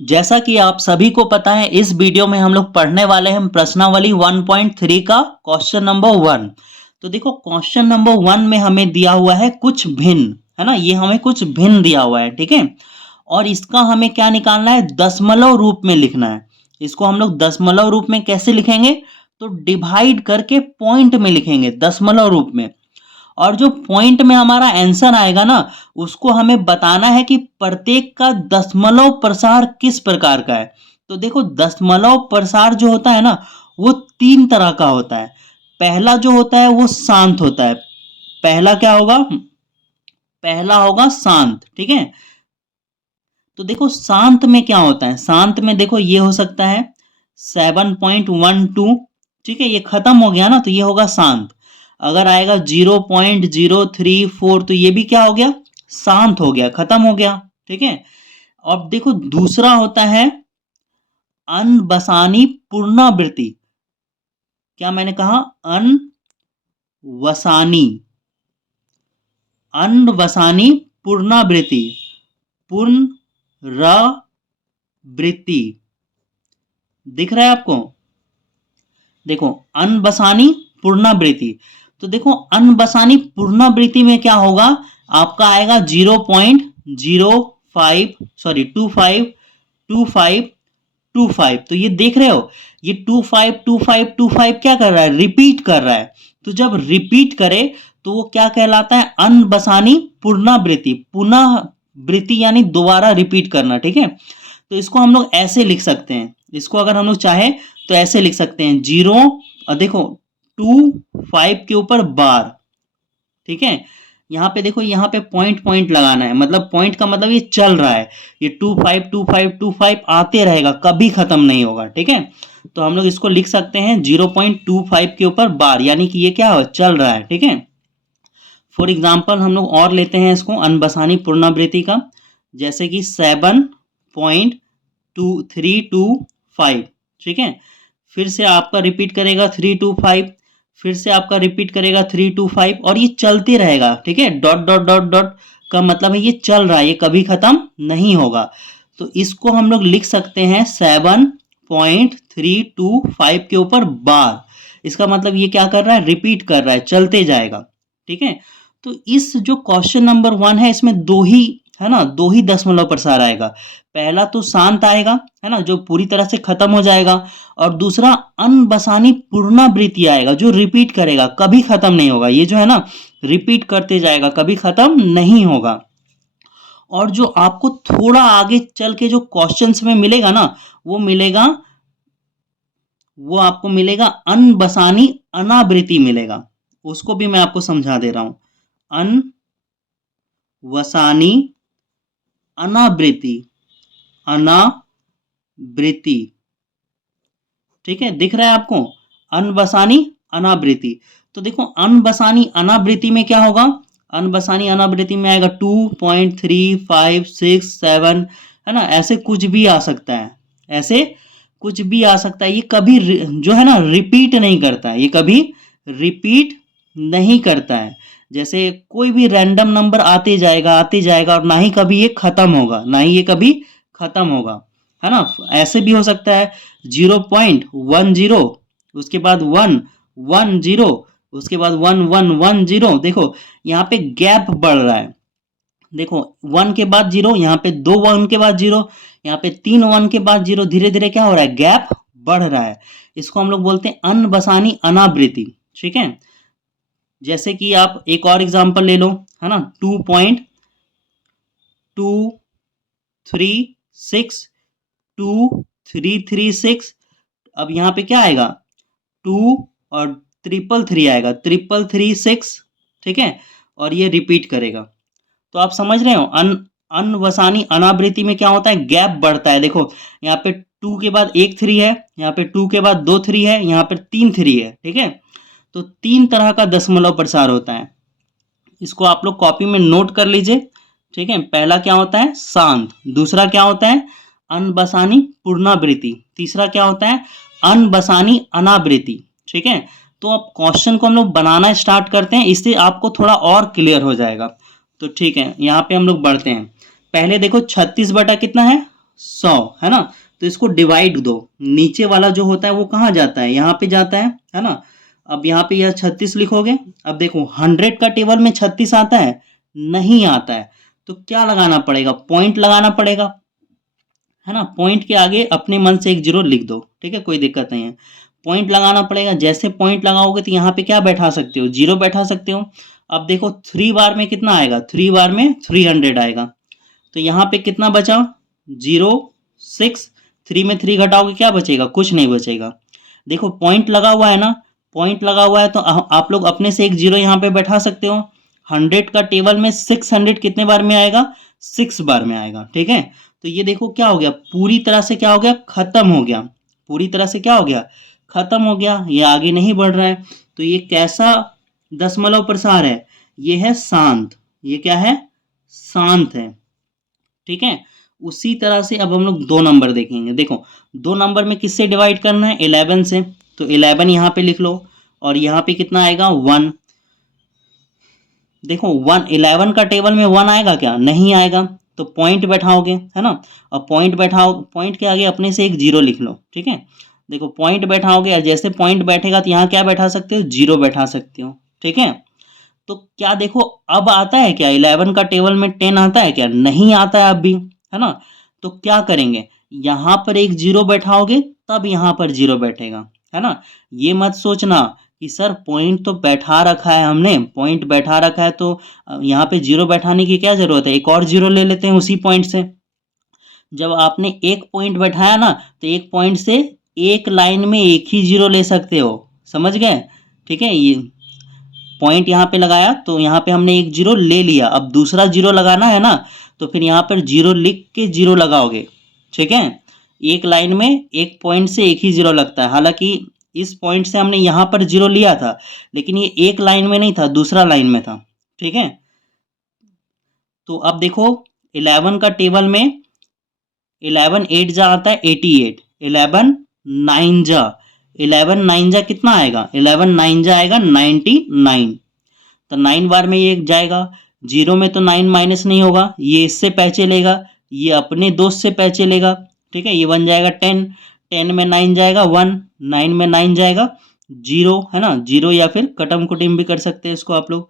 जैसा कि आप सभी को पता है, इस वीडियो में हम लोग पढ़ने वाले हैं प्रश्नावली 1.3 का क्वेश्चन नंबर 1। तो देखो, क्वेश्चन नंबर 1 में हमें दिया हुआ है कुछ भिन्न, है ना, ये हमें कुछ भिन्न दिया हुआ है, ठीक है। और इसका हमें क्या निकालना है, दशमलव रूप में लिखना है। इसको हम लोग दशमलव रूप में कैसे लिखेंगे, तो डिवाइड करके पॉइंट में लिखेंगे दशमलव रूप में। और जो पॉइंट में हमारा आंसर आएगा ना, उसको हमें बताना है कि प्रत्येक का दशमलव प्रसार किस प्रकार का है। तो देखो, दशमलव प्रसार जो होता है ना, वो 3 तरह का होता है। पहला जो होता है वो शांत होता है। पहला क्या होगा, पहला होगा शांत, ठीक है। तो देखो, शांत में क्या होता है, शांत में देखो ये हो सकता है 7.12, ठीक है, ये खत्म हो गया ना, तो ये होगा शांत। अगर आएगा 0.034, तो ये भी क्या हो गया, शांत हो गया, खत्म हो गया, ठीक है। अब देखो, दूसरा होता है अनवसानी पुनरावृत्ति। क्या मैंने कहा, अनवसानी, अनवसानी पुनरावृत्ति, पुनरावृत्ति, दिख रहा है आपको। देखो, अनबसानी पुनरावृत्ति, तो देखो अनबसानी पुनरावृत्ति में क्या होगा, आपका आएगा 0.05, सॉरी 252525। तो ये देख रहे हो, ये 252525 क्या कर रहा है, रिपीट कर रहा है। तो जब रिपीट करे तो वो क्या कहलाता है, अनबसानी पुनरावृत्ति, पुनः वृत्ति यानी दोबारा रिपीट करना, ठीक है। तो इसको हम लोग ऐसे लिख सकते हैं, इसको अगर हम लोग चाहे तो ऐसे लिख सकते हैं, 0, देखो 25 के ऊपर बार, ठीक है। यहाँ पे देखो, यहाँ पे पॉइंट पॉइंट लगाना है, मतलब पॉइंट का मतलब ये चल रहा है, ये 252525 आते रहेगा, कभी खत्म नहीं होगा, ठीक है। तो हम लोग इसको लिख सकते हैं 0.25 के ऊपर बार, यानी कि ये क्या है, चल रहा है, ठीक है। फॉर एग्जाम्पल हम लोग और लेते हैं इसको अनबसानी पुनरावृत्ति का, जैसे कि 7.2325, ठीक है। फिर से आपका रिपीट करेगा 325, फिर से आपका रिपीट करेगा 325, और ये चलते रहेगा, ठीक है। डॉट डॉट डॉट डॉट का मतलब है ये चल रहा है, ये कभी खत्म नहीं होगा। तो इसको हम लोग लिख सकते हैं 7.325 के ऊपर बार। इसका मतलब ये क्या कर रहा है, रिपीट कर रहा है, चलते जाएगा, ठीक है। तो इस जो क्वेश्चन नंबर 1 है, इसमें दो ही है ना, दो ही दशमलव प्रसार आएगा। पहला तो शांत आएगा, है ना, जो पूरी तरह से खत्म हो जाएगा, और दूसरा अनबसानी पुनरावृत्ति आएगा, जो रिपीट करेगा, कभी खत्म नहीं होगा। ये जो है ना, रिपीट करते जाएगा, कभी खत्म नहीं होगा। और जो आपको थोड़ा आगे चल के जो क्वेश्चंस में मिलेगा ना, वो मिलेगा, वो आपको मिलेगा अनबसानी अनावृत्ति मिलेगा। उसको भी मैं आपको समझा दे रहा हूं, अनवसानी अनावृत्ति, अनावृत्ति, ठीक है, दिख रहा है आपको, अनबसानी अनावृत्ति। तो देखो, अनबसानी अनावृत्ति में क्या होगा, अनबसानी अनावृत्ति में आएगा 2.3567, है ना, ऐसे कुछ भी आ सकता है, ऐसे कुछ भी आ सकता है। ये कभी जो है ना, रिपीट नहीं करता है, ये कभी रिपीट नहीं करता है। जैसे कोई भी रैंडम नंबर आते जाएगा आते जाएगा, और ना ही कभी ये खत्म होगा, ना ही ये कभी खत्म होगा, है ना। ऐसे भी हो सकता है 0.10, उसके बाद 110, उसके बाद 1110। देखो, यहाँ पे गैप बढ़ रहा है, देखो 1 के बाद 0, यहाँ पे 2 1 के बाद 0, यहाँ पे 3 1 के बाद 0, धीरे धीरे क्या हो रहा है, गैप बढ़ रहा है। इसको हम लोग बोलते हैं अनबसानी अनावृत्ति, ठीक है। जैसे कि आप एक और एग्जांपल ले लो, है ना, 2.2362336। अब यहाँ पे क्या आएगा, 2 और 333 आएगा, 33336, ठीक है, और ये रिपीट करेगा। तो आप समझ रहे हो, अनवसानी अनावृत्ति में क्या होता है, गैप बढ़ता है। देखो, यहाँ पे 2 के बाद एक 3 है, यहाँ पे 2 के बाद 2 3 है, यहाँ पे 3 3 है, ठीक है। तो 3 तरह का दशमलव प्रसार होता है। इसको आप लोग कॉपी में नोट कर लीजिए, ठीक है। पहला क्या होता है, शांत। दूसरा क्या होता है, अनबसानी पुनरावृत्ति। तीसरा क्या होता है, अनबसानी अनावृत्ति, ठीक है। तो अब क्वेश्चन को हम लोग बनाना स्टार्ट करते हैं, इससे आपको थोड़ा और क्लियर हो जाएगा। तो ठीक है, यहाँ पे हम लोग बढ़ते हैं। पहले देखो, 36 बटा कितना है, 100, है ना। तो इसको डिवाइड दो, नीचे वाला जो होता है वो कहाँ जाता है, यहाँ पे जाता है ना। अब यहाँ पे यह 36 लिखोगे। अब देखो 100 का टेबल में 36 आता है, नहीं आता है, तो क्या लगाना पड़ेगा, पॉइंट लगाना पड़ेगा, है ना। पॉइंट के आगे अपने मन से एक जीरो लिख दो, ठीक है, कोई दिक्कत नहीं है। पॉइंट लगाना पड़ेगा, जैसे पॉइंट लगाओगे तो यहाँ पे क्या बैठा सकते हो, जीरो बैठा सकते हो। अब देखो 3 बार में कितना आएगा, 3 बार में 300 आएगा। तो यहाँ पे कितना बचा, 0 6, 3 में 3 घटाओगे क्या बचेगा, कुछ नहीं बचेगा। देखो पॉइंट लगा हुआ है ना, पॉइंट लगा हुआ है तो आप लोग अपने से एक जीरो यहाँ पे बैठा सकते हो। 100 का टेबल में 600 कितने बार में आएगा, 6 बार में आएगा, ठीक है। तो ये देखो क्या हो गया, पूरी तरह से क्या हो गया, खत्म हो गया, पूरी तरह से क्या हो गया, खत्म हो गया, ये आगे नहीं बढ़ रहा है। तो ये कैसा दशमलव प्रसार है, ये है शांत, ये क्या है, शांत है, ठीक है। उसी तरह से अब हम लोग 2 नंबर देखेंगे। देखो 2 नंबर में किससे डिवाइड करना है, 11 से। तो 11 यहाँ पे लिख लो, और यहाँ पे कितना आएगा, 1। देखो 11 का टेबल में 1 आएगा क्या, नहीं आएगा। तो पॉइंट बैठाओगे, है ना। और पॉइंट बैठाओ, पॉइंट के आगे अपने से एक जीरो लिख लो, ठीक है। देखो पॉइंट बैठाओगे, और जैसे पॉइंट बैठेगा तो यहाँ क्या बैठा सकते हो, जीरो बैठा सकते हो, ठीक है। तो क्या देखो अब आता है क्या, 11 का टेबल में 10 आता है क्या, नहीं आता है अब भी, है ना। तो क्या करेंगे, यहाँ पर एक जीरो बैठाओगे तब यहाँ पर जीरो बैठेगा, है ना। ये मत सोचना कि सर पॉइंट तो बैठा रखा है हमने, पॉइंट बैठा रखा है तो यहाँ पे जीरो बैठाने की क्या जरूरत है, एक और जीरो ले लेते हैं उसी पॉइंट से। जब आपने एक पॉइंट बैठाया ना, तो एक पॉइंट से एक लाइन में एक ही जीरो ले सकते हो, समझ गए, ठीक है। ये पॉइंट यहाँ पे लगाया तो यहाँ पे हमने एक जीरो ले लिया, अब दूसरा जीरो लगाना है ना, तो फिर यहाँ पर जीरो लिख के जीरो लगाओगे, ठीक है। एक लाइन में एक पॉइंट से एक ही जीरो लगता है, हालांकि इस पॉइंट से हमने यहाँ पर जीरो लिया था, लेकिन ये एक लाइन में नहीं था, दूसरा लाइन में था, ठीक है। तो अब देखो 11 का टेबल में 11 8 जा आता है 88, 11 9 जा, 11 9 जा कितना आएगा, 11 9 जा आएगा 99। तो 9 बार में ये जाएगा, जीरो में तो 9 माइनस नहीं होगा, ये इससे पहचे लेगा, ये अपने दोस्त से पहचे लेगा, ठीक है। ये बन जाएगा 10, 10 में 9 जाएगा 1, 9 में 9 जाएगा जीरो, है ना, जीरो, या फिर कटम कुटिम भी कर सकते हैं इसको आप लोग,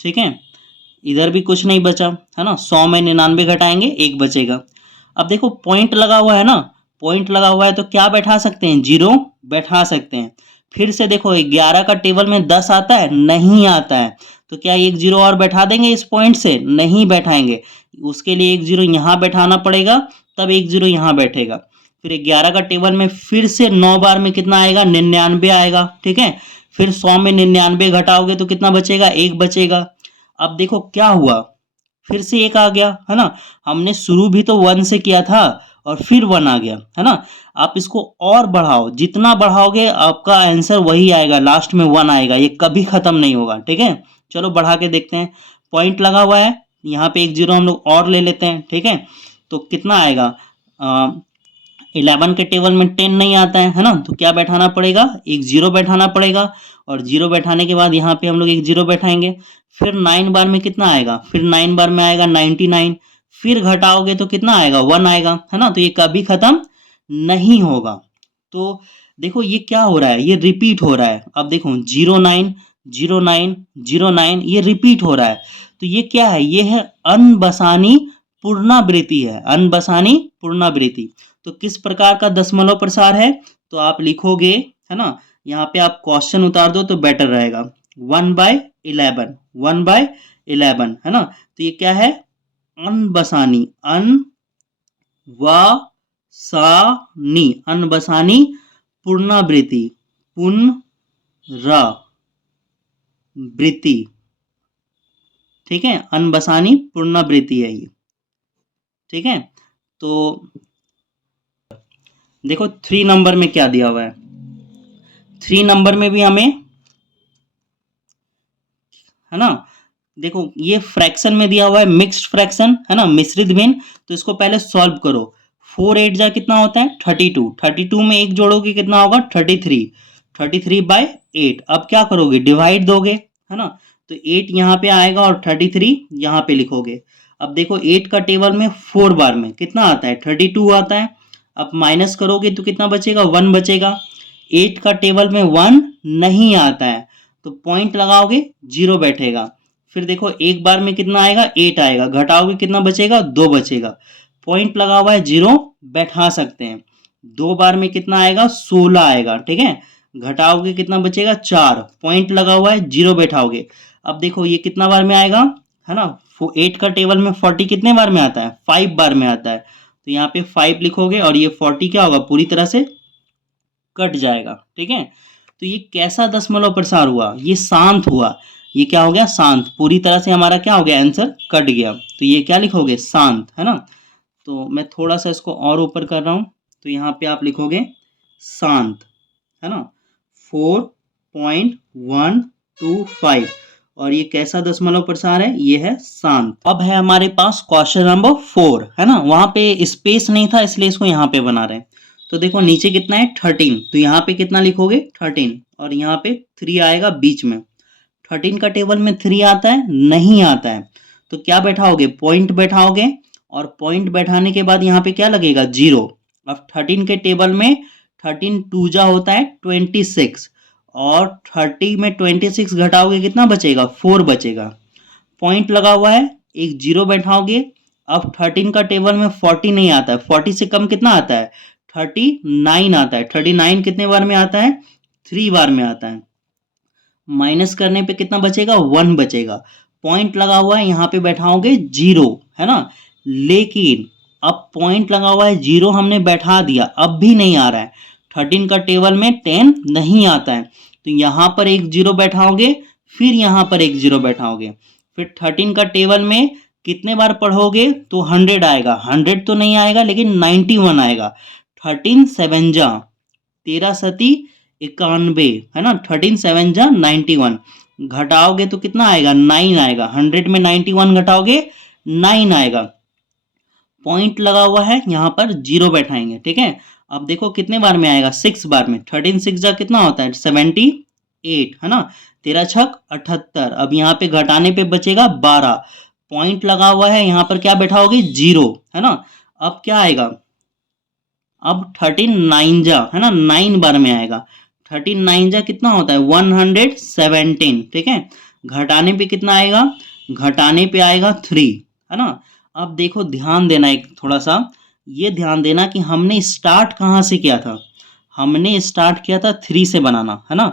ठीक है। इधर भी कुछ नहीं बचा, है ना। 100 में 99 घटाएंगे, एक बचेगा। अब देखो पॉइंट लगा हुआ है ना, पॉइंट लगा हुआ है तो क्या बैठा सकते हैं, जीरो बैठा सकते हैं। फिर से देखो 11 का टेबल में 10 आता है, नहीं आता है, तो क्या एक जीरो और बैठा देंगे इस पॉइंट से, नहीं बैठाएंगे। उसके लिए एक जीरो यहाँ बैठाना पड़ेगा, तब एक जीरो यहाँ बैठेगा। फिर 11 का टेबल में फिर से 9 बार में कितना आएगा, 99 आएगा, ठीक है। फिर 100 में 99 घटाओगे तो कितना बचेगा, एक बचेगा। अब देखो क्या हुआ, फिर से एक आ गया, है ना। हमने शुरू भी तो 1 से किया था, और फिर 1 आ गया, है ना। आप इसको और बढ़ाओ, जितना बढ़ाओगे आपका आंसर वही आएगा, लास्ट में 1 आएगा, ये कभी खत्म नहीं होगा, ठीक है। चलो बढ़ा के देखते हैं। पॉइंट लगा हुआ है, यहाँ पे एक जीरो हम लोग और ले लेते हैं, ठीक है। तो कितना आएगा, 11 के टेबल में 10 नहीं आता है ना, तो क्या बैठाना पड़ेगा, एक जीरो बैठाना पड़ेगा, और जीरो बैठाने के बाद यहाँ पे हम लोग एक जीरो बैठाएंगे। फिर 9 बार में कितना आएगा, फिर 9 बार में आएगा 99, फिर घटाओगे तो कितना आएगा, 1 आएगा, है ना। तो ये कभी खत्म नहीं होगा। तो देखो ये क्या हो रहा है, ये रिपीट हो रहा है। अब देखो 09 09 09, ये रिपीट हो रहा है। तो ये क्या है, ये है अनबसानी पुनरावृत्ति है, अनबसानी पुनरावृत्ति। तो किस प्रकार का दशमलव प्रसार है, तो आप लिखोगे, है ना, यहाँ पे आप क्वेश्चन उतार दो तो बेटर रहेगा। 1/11, 1/11, है ना। तो ये क्या है, अनबसानी, अनवसानी, अनबसानी पुनरावृत्ति, पुनरावृत्ति, ठीक है, अनबसानी पुनरावृत्ति है ये, ठीक है। तो देखो 3 नंबर में क्या दिया हुआ है, 3 नंबर में भी हमें, है ना, देखो ये फ्रैक्शन में दिया हुआ है, मिक्स्ड फ्रैक्शन, है ना, मिश्रित भिन्न। तो इसको पहले सॉल्व करो। 4 8 जा कितना होता है, 32, 32 में एक जोड़ोगे कितना होगा, 33, 33/8। अब क्या करोगे, डिवाइड दोगे, है ना। तो 8 यहाँ पे आएगा और 33 यहाँ पे लिखोगे। अब देखो 8 का टेबल में 4 बार में कितना आता है, 32 आता है। अब माइनस करोगे तो कितना बचेगा, 1 बचेगा। 8 का टेबल में 1 नहीं आता है तो पॉइंट लगाओगे, 0 बैठेगा। फिर देखो एक बार में कितना आएगा, 8 आएगा, घटाओगे कितना बचेगा, 2 बचेगा। पॉइंट लगा हुआ है, 0 बैठा सकते हैं। 2 बार में कितना आएगा, 16 आएगा, ठीक है। घटाओगे कितना बचेगा, 4। पॉइंट लगा हुआ है, 0 बैठाओगे। अब देखो ये कितना बार में आएगा, है ना। 8 का टेबल में 40 कितने बार में आता है, 5 बार में आता है। तो यहाँ पे 5 लिखोगे और ये 40 क्या होगा, पूरी तरह से कट जाएगा, ठीक है। तो ये कैसा दशमलव प्रसार हुआ, ये शांत हुआ। ये क्या हो गया, शांत। पूरी तरह से हमारा क्या हो गया, आंसर कट गया। तो ये क्या लिखोगे, शांत, है ना। तो मैं थोड़ा सा इसको और ऊपर कर रहा हूं, तो यहाँ पे आप लिखोगे शांत, है ना, 4.125। और ये कैसा दशमलव प्रसार है, ये है शांत। अब है हमारे पास क्वेश्चन नंबर 4, है ना। वहां पे स्पेस नहीं था इसलिए इसको यहाँ पे बना रहे हैं। तो देखो नीचे कितना है, 13। तो यहाँ पे कितना लिखोगे, 13, और यहाँ पे 3 आएगा बीच में। 13 का टेबल में 3 आता है, नहीं आता है। तो क्या बैठाओगे, पॉइंट बैठाओगे। और पॉइंट बैठाने के बाद यहाँ पे क्या लगेगा, 0। अब 13 के टेबल में 13 टू जा होता है 26, और 30 में 26 घटाओगे कितना बचेगा, 4 बचेगा। पॉइंट लगा हुआ है, एक 0 बैठाओगे। अब 13 का टेबल में 40 नहीं आता है, 40 से कम कितना आता है, 39 आता है। 39 कितने बार में आता है, 3 बार में आता है। माइनस करने पे कितना बचेगा, 1 बचेगा। पॉइंट लगा हुआ है, यहाँ पे बैठाओगे 0, है ना। लेकिन अब पॉइंट लगा हुआ है, 0 हमने बैठा दिया, अब भी नहीं आ रहा है। 13 का टेबल में 10 नहीं आता है, तो यहाँ पर एक 0 बैठाओगे, फिर यहाँ पर एक 0 बैठाओगे। फिर 13 का टेबल में कितने बार पढ़ोगे तो 100 आएगा, 100 तो नहीं आएगा लेकिन 91 आएगा। 13 7 जा 13 सती 91, है ना। 13 7 जा 91, घटाओगे तो कितना आएगा, 9 आएगा। 100 में 91 घटाओगे, 9 आएगा। पॉइंट लगा हुआ है, यहाँ पर 0 बैठाएंगे, ठीक है। अब देखो कितने बार में आएगा, 6 बार में। 13 6 जा कितना होता है, 78, है ना। 13 छक 78। अब यहाँ पे घटाने पे बचेगा 12। पॉइंट लगा हुआ है, यहाँ पर क्या बैठाओगे, 0, है ना। अब क्या आएगा, अब 13 9 जा, है ना, 9 बार में आएगा। 13 9 जा कितना होता है, 117, ठीक है। घटाने पे कितना आएगा, घटाने पे आएगा 3, है ना। अब देखो ध्यान देना एक थोड़ा सा, ये ध्यान देना कि हमने स्टार्ट कहाँ से किया था। हमने स्टार्ट किया था 3 से बनाना, है ना।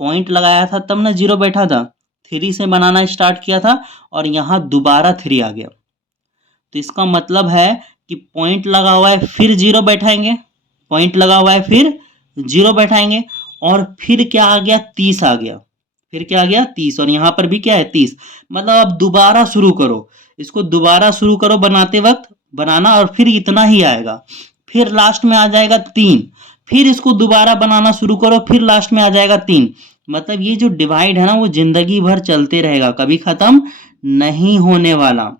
पॉइंट लगाया था तब ना 0 बैठा था। 3 से बनाना स्टार्ट किया था और यहाँ दोबारा 3 आ गया। तो इसका मतलब है कि पॉइंट लगा हुआ है, फिर 0 बैठाएंगे। पॉइंट लगा हुआ है, फिर 0 बैठाएंगे, और फिर क्या आ गया, 30 आ गया। फिर क्या आ गया, 30, और यहाँ पर भी क्या है, 30। मतलब अब दोबारा शुरू करो, इसको दोबारा शुरू करो बनाते वक्त बनाना, और फिर इतना ही आएगा। फिर लास्ट में आ जाएगा 3, फिर इसको दोबारा बनाना शुरू करो, फिर लास्ट में आ जाएगा 3। मतलब ये जो डिवाइड है ना, वो जिंदगी भर चलते रहेगा, कभी खत्म नहीं होने वाला,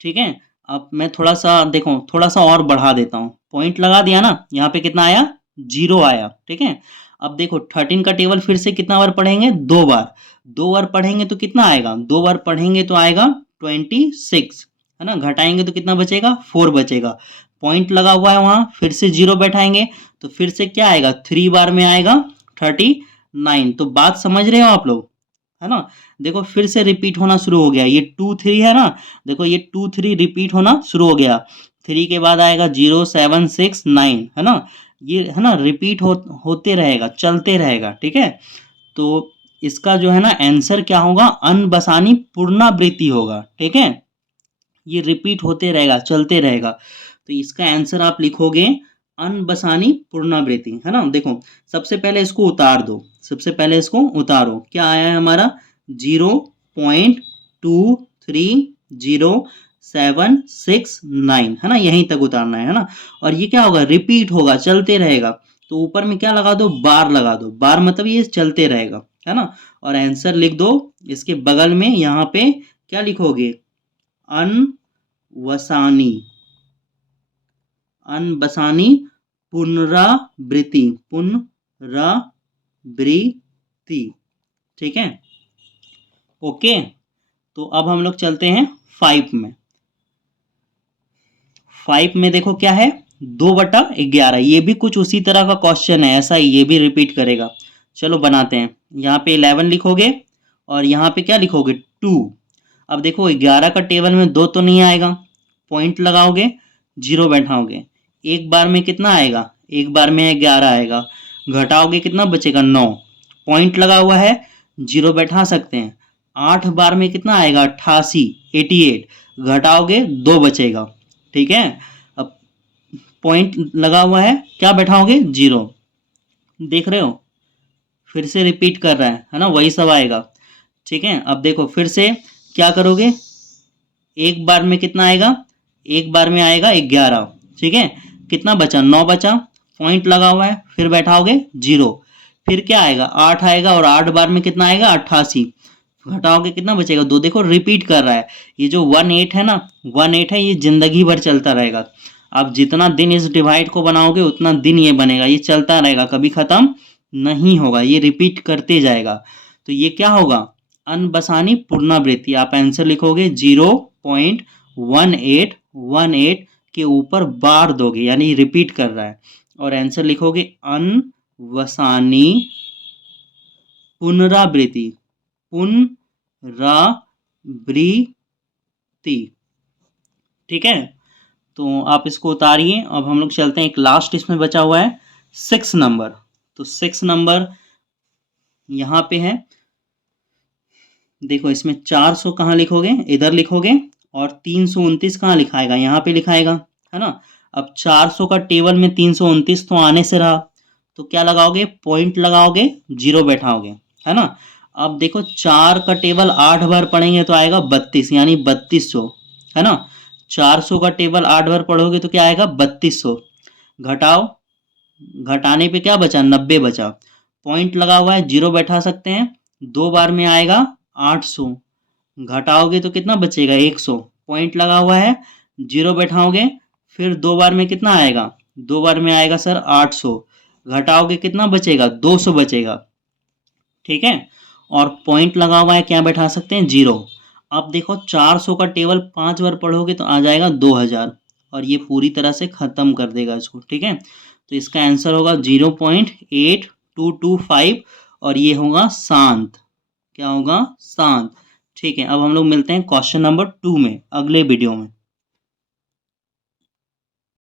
ठीक है। अब मैं थोड़ा सा देखो, थोड़ा सा और बढ़ा देता हूँ। पॉइंट लगा दिया ना, यहाँ पे कितना आया, 0 आया, ठीक है। अब देखो 13 का टेबल फिर से कितना बार पढ़ेंगे, 2 बार। 2 बार पढ़ेंगे तो कितना आएगा, 2 बार पढ़ेंगे तो आएगा 26, है ना। घटाएंगे तो कितना बचेगा, 4 बचेगा। पॉइंट लगा हुआ है वहां, फिर से 0 बैठाएंगे तो फिर से क्या आएगा, 3 बार में आएगा 39। तो बात समझ रहे हो आप लोग, है ना। देखो फिर से रिपीट होना शुरू हो गया, ये 2 3 है ना। देखो ये 2 3 रिपीट होना शुरू हो गया। 3 के बाद आएगा 0 7 6 9, है ना। ये है ना, रिपीट होते रहेगा, चलते रहेगा, ठीक है। तो इसका जो है ना आंसर क्या होगा, अनबसानी पुनरावृत्ति होगा, ठीक है। ये रिपीट होते रहेगा, चलते रहेगा। तो इसका आंसर आप लिखोगे अनबसानी पुनरावृत्ति, है ना। देखो सबसे पहले इसको उतार दो, सबसे पहले इसको उतारो, क्या आया है हमारा, 0.230769, है ना। यहीं तक उतारना है ना। और ये क्या होगा, रिपीट होगा, चलते रहेगा। तो ऊपर में क्या लगा दो, बार लगा दो। बार मतलब ये चलते रहेगा, है ना। और आंसर लिख दो इसके बगल में, यहाँ पे क्या लिखोगे, अनवसानी, अनबसानी पुनरावृत्ति, पुनरावृत्ति, ठीक है। ओके, तो अब हम लोग चलते हैं 5 में। 5 में देखो क्या है, 2/11। ये भी कुछ उसी तरह का क्वेश्चन है, ऐसा ही ये भी रिपीट करेगा। चलो बनाते हैं। यहाँ पे 11 लिखोगे और यहाँ पे क्या लिखोगे, 2। अब देखो 11 का टेबल में 2 तो नहीं आएगा, पॉइंट लगाओगे, 0 बैठाओगे, एक बार में कितना आएगा, एक बार में 11 आएगा, घटाओगे कितना बचेगा, 9, पॉइंट लगा हुआ है, 0 बैठा सकते हैं, 8 बार में कितना आएगा, 88, 88, घटाओगे 2 बचेगा। ठीक है, अब पॉइंट लगा हुआ है, क्या बैठाओगे, 0। देख रहे हो, फिर से रिपीट कर रहा है ना, वही सब आएगा। ठीक है, अब देखो फिर से क्या करोगे, एक बार में कितना आएगा, एक बार में आएगा 11। ठीक है, कितना बचा, 9 बचा, पॉइंट लगा हुआ है, फिर बैठाओगे 0, फिर क्या आएगा, 8 आएगा, और 8 बार में कितना आएगा, 88, घटाओगे कितना बचेगा, 2। देखो रिपीट कर रहा है, ये जो 18 है ना, 18 है, ये जिंदगी भर चलता रहेगा। आप जितना दिन इस डिवाइड को बनाओगे उतना दिन ये बनेगा, ये चलता रहेगा, कभी खत्म नहीं होगा, ये रिपीट करते जाएगा। तो ये क्या होगा, अनबसानी पुनरावृत्ति। आप आंसर लिखोगे 0.1818 के ऊपर बार दोगे, यानी रिपीट कर रहा है, और आंसर लिखोगे अनवसानी पुनरावृत्ति, पुनरावृत्ति। ठीक है, तो आप इसको उतारिए। अब हम लोग चलते हैं, एक लास्ट इसमें बचा हुआ है 6 नंबर। तो 6 नंबर यहाँ पे है, देखो इसमें 400 कहाँ लिखोगे, इधर लिखोगे, और 329 कहाँ लिखाएगा, यहाँ पे लिखाएगा, है ना। अब 400 का टेबल में 329 तो आने से रहा, तो क्या लगाओगे, पॉइंट लगाओगे, 0 बैठाओगे, है ना। अब देखो 4 का टेबल 8 बार पढ़ेंगे तो आएगा 32, यानी 3200, है ना। 400 का टेबल 8 बार पढ़ोगे तो क्या आएगा, 3200, घटाओ, घटाने पे क्या बचा, 90 बचा, पॉइंट लगा हुआ है, 0 बैठा सकते हैं, 2 बार में आएगा 800, घटाओगे तो कितना बचेगा, 100, पॉइंट लगा हुआ है, 0 बैठाओगे, फिर 2 बार में कितना आएगा, 2 बार में आएगा सर 800, घटाओगे कितना बचेगा, 200 बचेगा। ठीक है, और पॉइंट लगा हुआ है, क्या बैठा सकते हैं, 0। अब देखो 400 का टेबल 5 बार पढ़ोगे तो आ जाएगा 2000, और ये पूरी तरह से ख़त्म कर देगा इसको। ठीक है, तो इसका आंसर होगा 0.8225, और ये होगा शांत, क्या होगा, शांत। ठीक है, अब हम लोग मिलते हैं क्वेश्चन नंबर 2 में अगले वीडियो में।